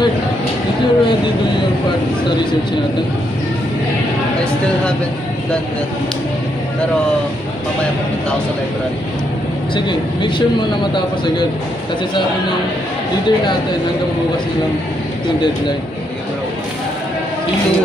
Third, did you already do your part sa research natin? I still haven't done that. Pero mamaya pupunta ako sa library. Sige, make sure mo na matapos agad. Kasi sabi ng leader natin hanggang bukas lang yung deadline. Sige bro. See you.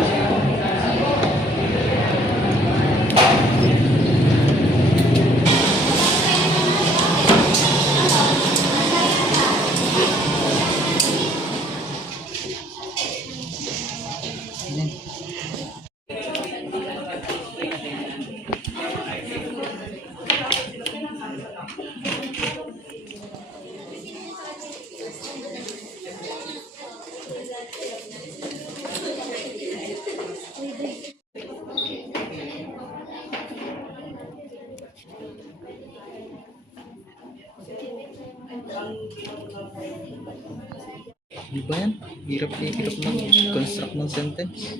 Di ba yan? Hirap mag-construct ng sentence.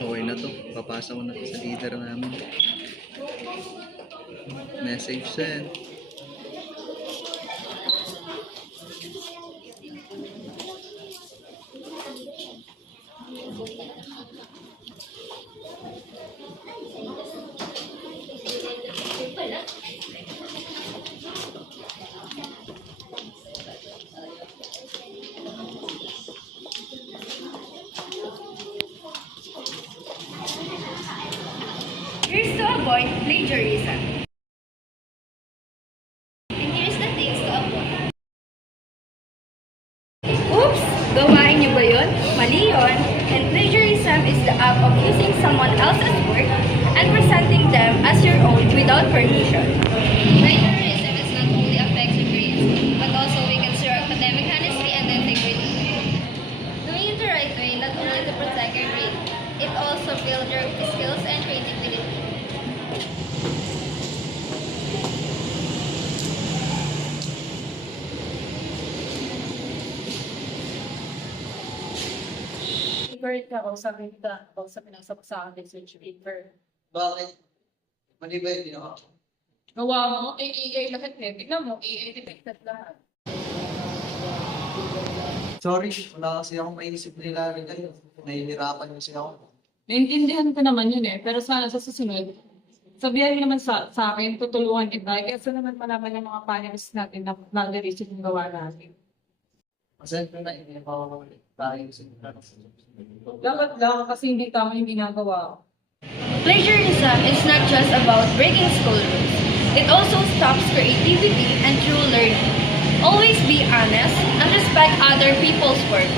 Okay na to. Papasa ko na to sa leader namin. Message send. Here's to avoid plagiarism. And here's the things to avoid. Oops! Gawain niyo ba yun? Mali yun. And plagiarism is the act of using someone else's work and presenting them as your own without permission. Plagiarism is not only affects your grades, but also weakens your academic honesty and integrity. Doing it the right way not only to protect your grade, it also builds your skills and creativity. Favorite ka, kausapin ang sa akin research paper. Bakit? Mali ba yung ginawa ko? Gawa mo, AA lahat eh. Tignan mo, AA detected lahat. Sorry, wala kasi akong maisip nila rin kayo. Nahihirapan kasi ako. Naintindihan ko naman yun eh, pero sana sa susunod, sabihan mo naman sa akin, tutulungan kita. Kasi naman malaman ng mga panelists natin na nag-research yung gawa natin. Masaya ko na hindi ako tayo sa Dapat lang kasi hindi tama yung ginagawa ko. Plagiarism is not just about breaking school rules. It also stops creativity and true learning. Always be honest and respect other people's work.